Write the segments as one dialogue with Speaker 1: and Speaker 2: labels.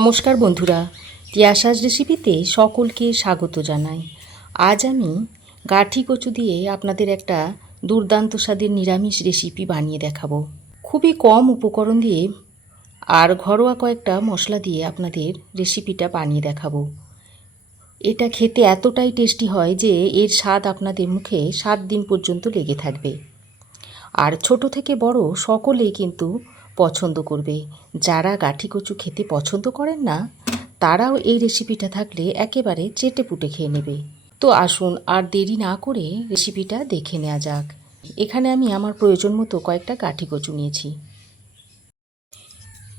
Speaker 1: নমস্কার বন্ধুরা তিয়াশাস রেসিপিতে সকলকে স্বাগত জানাই। আজ আমি গাঠি কচু দিয়ে আপনাদের একটা দুর্দান্ত স্বাদের নিরামিষ রেসিপি বানিয়ে দেখাবো। খুবই কম উপকরণ দিয়ে আর ঘরোয়া কয়েকটা মশলা দিয়ে আপনাদের রেসিপিটা বানিয়ে দেখাবো। এটা খেতে এতটাই টেস্টি হয় যে এর স্বাদ আপনাদের মুখে সাত দিন পর্যন্ত লেগে থাকবে। আর ছোট থেকে বড় সকলেই কিন্তু পছন্দ করবে। যারা গাঠি কচু খেতে পছন্দ করেন না, তারাও এই রেসিপিটা থাকলে একেবারে চেটে পুটে খেয়ে নেবে। তো আসুন আর দেরি না করে রেসিপিটা দেখে নেওয়া যাক। এখানে আমি আমার প্রয়োজন মতো কয়েকটা গাঠি কচু নিয়েছি।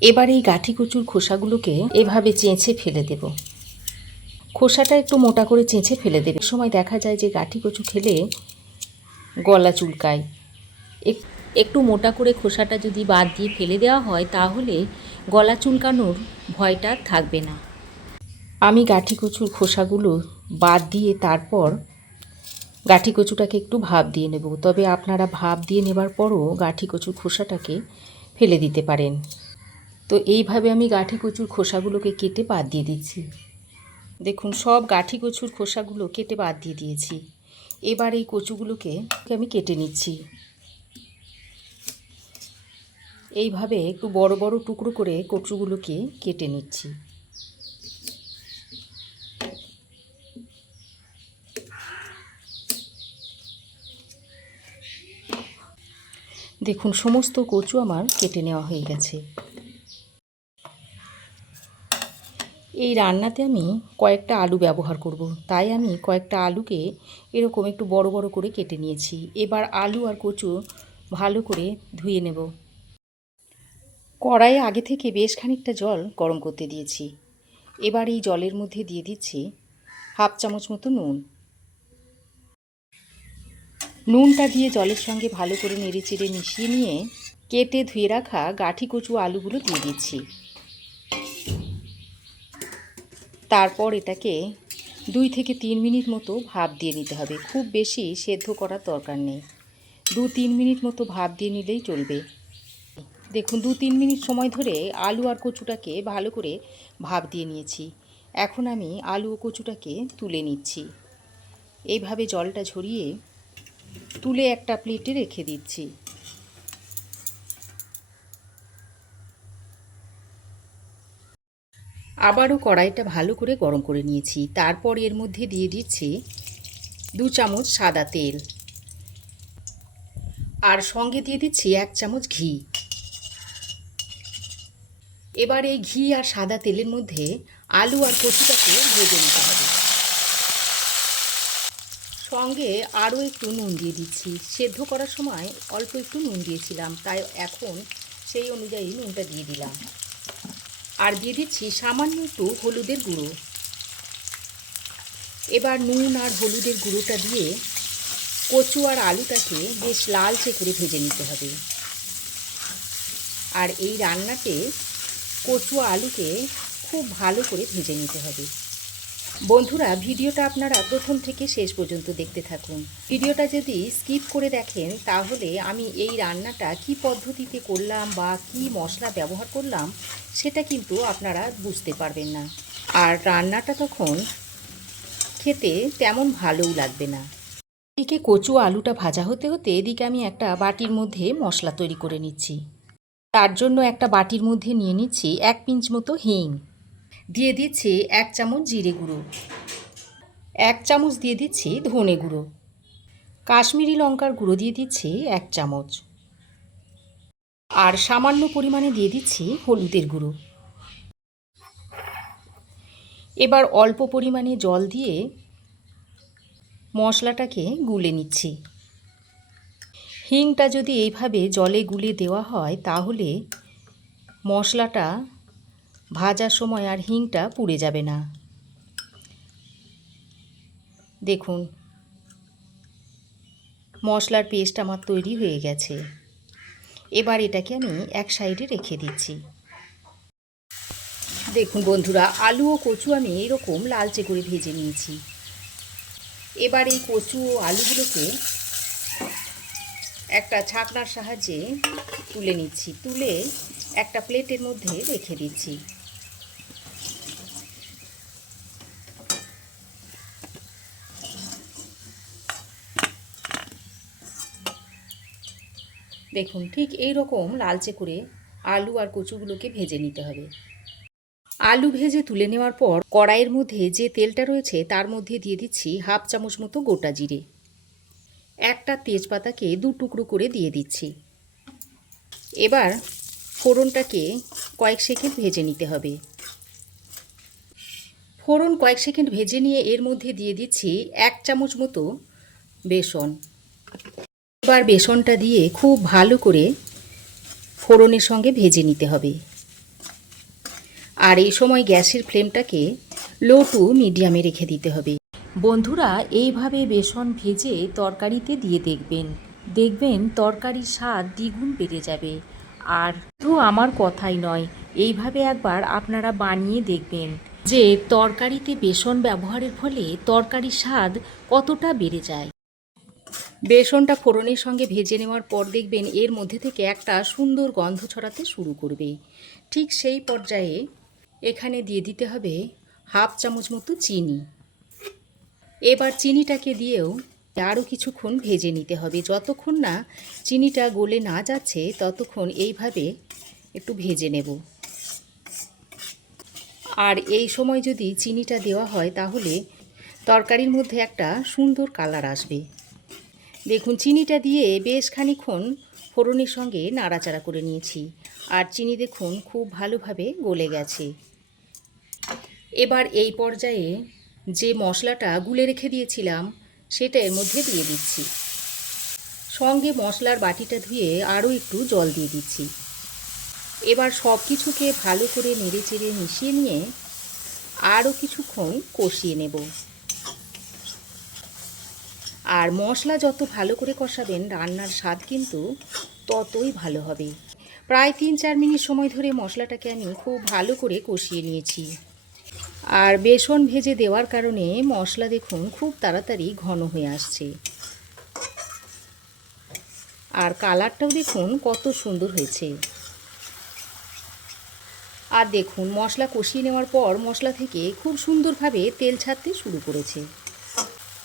Speaker 1: এবার এই গাঠি কচুর খোসাগুলোকে এভাবে চেঁচে ফেলে দেব। খোসাটা একটু মোটা করে চেঁচে ফেলে দেবে। সময় দেখা যায় যে গাঠি কচু খেলে গলা চুলকায়। এক- একটু মোটা করে খোসাটা যদি বাদ দিয়ে ফেলে দেওয়া হয়, তাহলে গলা চুলকানোর ভয়টা থাকবে না। আমি গাঠি কচুর খোসাগুলো বাদ দিয়ে তারপর গাঠি কচুটাকে একটু ভাপ দিয়ে নেব। তবে আপনারা ভাপ দিয়ে নেবার পরও গাঠি কচুর খোসাটাকে ফেলে দিতে পারেন। তো এইভাবে আমি গাঠি কচুর খোসাগুলোকে কেটে বাদ দিয়ে দিচ্ছি। দেখুন, সব গাঠি কচুর খোসাগুলো কেটে বাদ দিয়ে দিয়েছি। এবার এই কচুগুলোকে আমি কেটে নিচ্ছি। এইভাবে একটু বড় বড় টুকরো করে কচুগুলোকে কেটে নিচ্ছি। দেখুন, সমস্ত কচু আমার কেটে নেওয়া হয়ে গেছে। এই রান্নাতে আমি কয়েকটা আলু ব্যবহার করব। তাই আমি কয়েকটা আলুকে এরকম একটু বড় বড় করে কেটে নিয়েছি। এবার আলু আর কচু ভালো করে ধুয়ে নেব। কড়াইয়ে আগে থেকে বেশ খানিকটা জল গরম করতে দিয়েছি। এবার এই জলের মধ্যে দিয়ে দিচ্ছি হাফ চামচ মতো নুন। নুনটা দিয়ে জলের সঙ্গে ভালো করে নেড়ে চেড়ে মিশিয়ে নিয়ে কেটে ধুয়ে রাখা গাঠি কচু আলুগুলো দিয়ে দিচ্ছি। তারপর এটাকে দুই থেকে তিন মিনিট মতো ভাপ দিয়ে নিতে হবে। খুব বেশি সেদ্ধ করার দরকার নেই। দু তিন মিনিট মতো ভাপ দিয়ে নিলেই চলবে। দেখুন, দু তিন মিনিট সময় ধরে আলু আর কচুটাকে ভালো করে ভাপ দিয়ে নিয়েছি। এখন আমি আলু ও কচুটাকে তুলে নিচ্ছি। এইভাবে জলটা ঝরিয়ে তুলে একটা প্লেটে রেখে দিচ্ছি। আবারও কড়াইটা ভালো করে গরম করে নিয়েছি। তারপর এর মধ্যে দিয়ে দিচ্ছি দু চামচ সাদা তেল। আর সঙ্গে দিয়ে দিচ্ছি এক চামচ ঘি। এবার এই ঘি আর সাদা তেলের মধ্যে আলু আর কচুটাকে ভেজে নিতে হবে। সঙ্গে আরও একটু নুন দিয়ে দিচ্ছি। সেদ্ধ করার সময় অল্প একটু নুন দিয়েছিলাম, তাই এখন সেই অনুযায়ী নুনটা দিয়ে দিলাম। আর দিয়ে দিচ্ছি সামান্য একটু হলুদের গুঁড়ো। এবার নুন আর হলুদের গুঁড়োটা দিয়ে কচু আর আলুটাকে বেশ লালচে করে ভেজে নিতে হবে। আর এই রান্নাতে কচু আলুকে খুব ভালো করে ভেজে নিতে হবে। বন্ধুরা, ভিডিওটা আপনারা প্রথম থেকে শেষ পর্যন্ত দেখতে থাকুন। ভিডিওটা যদি স্কিপ করে দেখেন, তাহলে আমি এই রান্নাটা কি পদ্ধতিতে করলাম বা কি মশলা ব্যবহার করলাম, সেটা কিন্তু আপনারা বুঝতে পারবেন না। আর রান্নাটা তখন খেতে তেমন ভালোও লাগবে না। এদিকে কচু আলুটা ভাজা হতে হতে এদিকে আমি একটা বাটির মধ্যে মশলা তৈরি করে নিচ্ছি। তার জন্য একটা বাটির মধ্যে নিয়ে নিচ্ছি এক পিঞ্চ মতো হিং। দিয়ে দিচ্ছি এক চামচ জিরে গুঁড়ো। এক চামচ দিয়ে দিচ্ছি ধনে গুঁড়ো। কাশ্মীরি লঙ্কার গুঁড়ো দিয়ে দিচ্ছি এক চামচ। আর সামান্য পরিমাণে দিয়ে দিচ্ছি হলুদের গুঁড়ো। এবার অল্প পরিমাণে জল দিয়ে মশলাটাকে গুলে নিচ্ছি। হিংটা যদি এইভাবে জলে গুলে দেওয়া হয়, তাহলে মশলাটা ভাজার সময় আর হিংটা পুড়ে যাবে না। দেখুন, মশলার পেস্ট আমার তৈরি হয়ে গেছে। এবার এটাকে আমি এক সাইডে রেখে দিচ্ছি। দেখুন বন্ধুরা, আলু ও কচু আমি এরকম লালচে করে ভেজে নিয়েছি। এবার এই কচু ও আলুগুলোকে একটা ছাকনার সাহায্যে তুলে নিচ্ছি। তুলে একটা প্লেটের মধ্যে রেখে দিচ্ছি। দেখুন, ঠিক এই রকম লালচে করে আলু আর কচুগুলোকে ভেজে নিতে হবে। আলু ভেজে তুলে নেওয়ার পর কড়াইয়ের মধ্যে যে তেলটা রয়েছে, তার মধ্যে দিয়ে দিচ্ছি হাফ চামচ মতো গোটা জিরে। একটা তেজপাতাকে দু টুকরো করে দিয়ে দিচ্ছি। এবার ফোড়নটাকে কয়েক সেকেন্ড ভেজে নিতে হবে। ফোড়ন কয়েক সেকেন্ড ভেজে নিয়ে এর মধ্যে দিয়ে দিচ্ছি এক চামচ মতো বেসন। এবার বেসনটা দিয়ে খুব ভালো করে ফোড়নের সঙ্গে ভেজে নিতে হবে। আর এই সময় গ্যাসের ফ্লেমটাকে লো টু মিডিয়ামে রেখে দিতে হবে। বন্ধুরা, এইভাবে বেসন ভেজে তরকারিতে দিয়ে দেখবেন। দেখবেন তরকারির স্বাদ দ্বিগুণ বেড়ে যাবে। আর শুধু আমার কথাই নয়, এইভাবে একবার আপনারা বানিয়ে দেখবেন যে তরকারিতে বেসন ব্যবহারের ফলে তরকারির স্বাদ কতটা বেড়ে যায়। বেসনটা ফোড়নের সঙ্গে ভেজে নেওয়ার পর দেখবেন এর মধ্যে থেকে একটা সুন্দর গন্ধ ছড়াতে শুরু করবে। ঠিক সেই পর্যায়ে এখানে দিয়ে দিতে হবে হাফ চামচ মতো চিনি। এবার চিনিটাকে দিয়েও আরও কিছুক্ষণ ভেজে নিতে হবে। যতক্ষণ না চিনিটা গলে না যাচ্ছে, ততক্ষণ এইভাবে একটু ভেজে নেব। আর এই সময় যদি চিনিটা দেওয়া হয়, তাহলে তরকারির মধ্যে একটা সুন্দর কালার আসবে। দেখুন, চিনিটা দিয়ে বেশ খানিক্ষণ ফোড়নের সঙ্গে নাড়াচাড়া করে নিয়েছি। আর চিনি দেখুন, খুব ভালোভাবে গলে গেছে। এবার এই পর্যায়ে যে মশলাটা গুলে রেখে দিয়েছিলাম, সেটা এর মধ্যে দিয়ে দিচ্ছি। সঙ্গে মশলার বাটিটা ধুয়ে আরও একটু জল দিয়ে দিচ্ছি। এবার সব কিছুকে ভালো করে নেড়ে চেড়ে মিশিয়ে নিয়ে আরও কিছুক্ষণ কষিয়ে নেব। আর মশলা যত ভালো করে কষাবেন, রান্নার স্বাদ কিন্তু ততই ভালো হবে। প্রায় তিন চার মিনিট সময় ধরে মশলাটাকে আমি খুব ভালো করে কষিয়ে নিয়েছি। আর বেসন ভেজে দেওয়ার কারণে মশলা দেখুন খুব তাড়াতাড়ি ঘন হয়ে আসছে। আর কালারটাও দেখুন কত সুন্দর হয়েছে। আর দেখুন, মশলা কষিয়ে নেওয়ার পর মশলা থেকে খুব সুন্দরভাবে তেল ছাড়তে শুরু করেছে।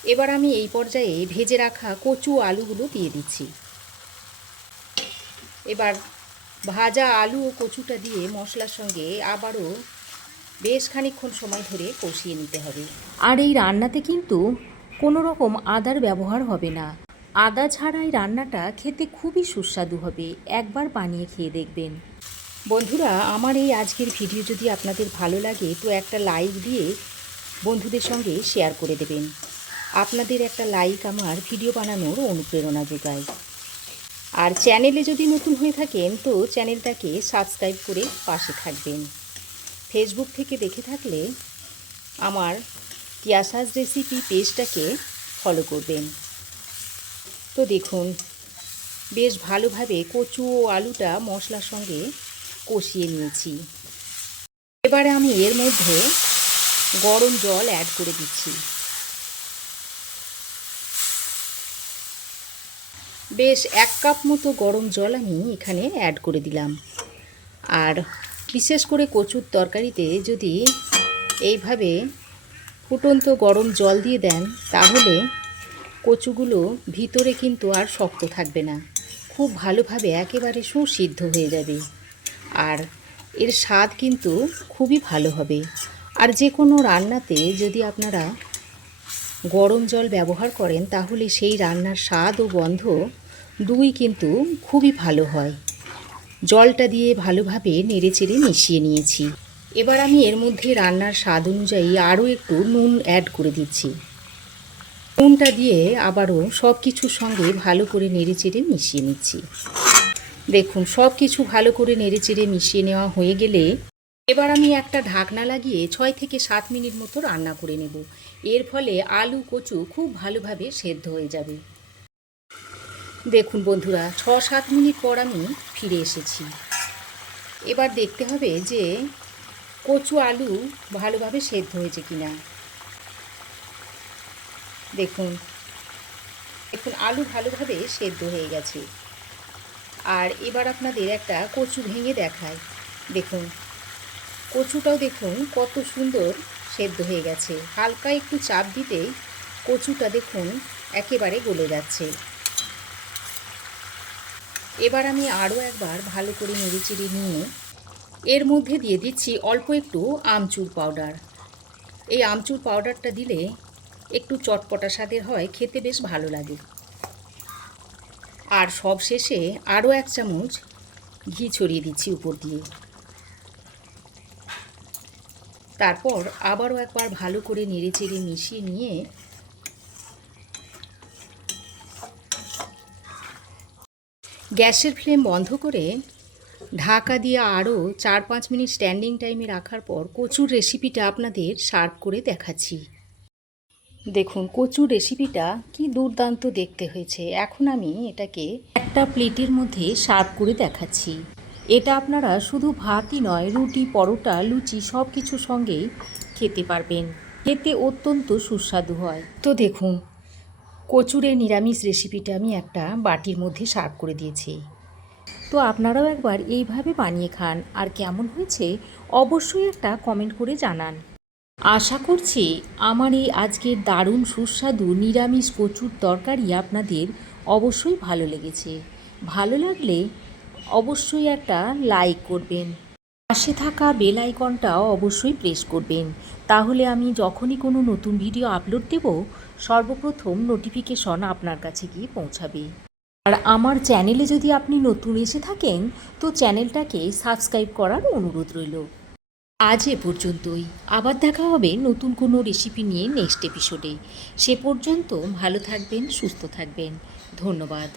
Speaker 1: এবার আমি এই পর্যায়ে ভেজে রাখা কচু আলুগুলো দিয়ে দিচ্ছি। এবার ভাজা আলু ও কচুটা দিয়ে মশলার সঙ্গে আবারও বেশ খানিক্ষণ সময় ধরে কষিয়ে নিতে হবে। আর এই রান্নাতে কিন্তু কোনো রকম আদার ব্যবহার হবে না। আদা ছাড়া এই রান্নাটা খেতে খুবই সুস্বাদু হবে। একবার বানিয়ে খেয়ে দেখবেন। বন্ধুরা আমার এই আজকের ভিডিও যদি আপনাদের ভালো লাগে তো একটা লাইক দিয়ে বন্ধুদের সঙ্গে শেয়ার করে দেবেন। আপনাদের একটা লাইক আমার ভিডিও বানানোর অনুপ্রেরণা যোগায়। আর চ্যানেলে যদি নতুন হয়ে থাকেন তো চ্যানেলটাকে সাবস্ক্রাইব করে পাশে থাকবেন। ফেসবুক থেকে দেখে থাকলে আমার তিয়াসাজ রেসিপি পেজটাকে ফলো করবেন। তো দেখুন, বেশ ভালোভাবে কচু ও আলুটা মশলার সঙ্গে কষিয়ে নিয়েছি। এবারে আমি এর মধ্যে গরম জল অ্যাড করে দিচ্ছি। বেশ এক কাপ মতো গরম জল আমি এখানে অ্যাড করে দিলাম। আর বিশেষ করে কচুর তরকারিতে যদি এইভাবে ফুটন্ত গরম জল দিয়ে দেন, তাহলে কচুগুলো ভিতরে কিন্তু আর শক্ত থাকবে না। খুব ভালোভাবে একেবারে সুসিদ্ধ হয়ে যাবে। আর এর স্বাদ কিন্তু খুবই ভালো হবে। আর যে কোনো রান্নাতে যদি আপনারা গরম জল ব্যবহার করেন, তাহলে সেই রান্নার স্বাদ ও গন্ধ দুই কিন্তু খুবই ভালো হয়। জলটা দিয়ে ভালোভাবে নেড়েচেড়ে মিশিয়ে নিয়েছি। এবার আমি এর মধ্যে রান্নার স্বাদ অনুযায়ী আরও একটু নুন অ্যাড করে দিচ্ছি। নুনটা দিয়ে আবারও সব কিছুর সঙ্গে ভালো করে নেড়েচেড়ে মিশিয়ে নিচ্ছি। দেখুন সব কিছু ভালো করে নেড়েচেড়ে মিশিয়ে নেওয়া হয়ে গেলে এবার আমি একটা ঢাকনা লাগিয়ে ছয় থেকে সাত মিনিট মতো রান্না করে নেব। এর ফলে আলু, কচু খুব ভালোভাবে সেদ্ধ হয়ে যাবে। দেখুন বন্ধুরা ছ সাত মিনিট পর আমি ফিরে এসেছি। এবার দেখতে হবে যে কচু আলু ভালোভাবে সেদ্ধ হয়েছে কিনা। দেখুন দেখুন আলু ভালোভাবে সেদ্ধ হয়ে গেছে। আর এবার আপনাদের একটা কচু ভেঙে দেখায় দেখুন, কচুটাও দেখুন কত সুন্দর সেদ্ধ হয়ে গেছে। হালকা একটু চাপ দিতেই কচুটা দেখুন একেবারে গলে যাচ্ছে। এবার আমি আরও একবার ভালো করে নেড়েচেড়ে নিয়ে এর মধ্যে দিয়ে দিচ্ছি অল্প একটু আমচুর পাউডার। এই আমচুর পাউডারটা দিলে একটু চটপটা স্বাদের হয়, খেতে বেশ ভালো লাগে। আর সব শেষে আরও এক চামচ ঘি ছড়িয়ে দিচ্ছি উপর দিয়ে। তারপর আবারও একবার ভালো করে নেড়েচেড়ে মিশিয়ে নিয়ে গ্যাসের ফ্লেম বন্ধ করে ঢাকা দিয়ে আরও চার পাঁচ মিনিট স্ট্যান্ডিং টাইমে রাখার পর কচুর রেসিপিটা আপনাদের সার্ভ করে দেখাচ্ছি। দেখুন, কচুর রেসিপিটা কি দুর্দান্ত দেখতে হয়েছে। এখন আমি এটাকে একটা প্লেটের মধ্যে সার্ভ করে দেখাচ্ছি। এটা আপনারা শুধু ভাতই নয়, রুটি, পরোটা, লুচি সব কিছুর সঙ্গেই খেতে পারবেন। খেতে অত্যন্ত সুস্বাদু হয়। তো দেখুন কচুরের নিরামিষ রেসিপিটা আমি একটা বাটির মধ্যে সার্ভ করে দিয়েছি। তো আপনারাও একবার এইভাবে বানিয়ে খান আর কেমন হয়েছে অবশ্যই একটা কমেন্ট করে জানান। আশা করছি আমার এই আজকের দারুণ সুস্বাদু নিরামিষ কচুর তরকারি আপনাদের অবশ্যই ভালো লেগেছে। ভালো লাগলে অবশ্যই একটা লাইক করবেন। পাশে থাকা বেল আইকনটাও অবশ্যই প্রেস করবেন। তাহলে আমি যখনই কোনো নতুন ভিডিও আপলোড দেব, সর্বপ্রথম নোটিফিকেশন আপনার কাছে গিয়ে পৌঁছাবে। আর আমার চ্যানেলে যদি আপনি নতুন এসে থাকেন, তো চ্যানেলটাকে সাবস্ক্রাইব করার অনুরোধ রইল। আজ এ পর্যন্তই। আবার দেখা হবে নতুন কোনো রেসিপি নিয়ে নেক্সট এপিসোডে সে পর্যন্ত ভালো থাকবেন, সুস্থ থাকবেন। ধন্যবাদ।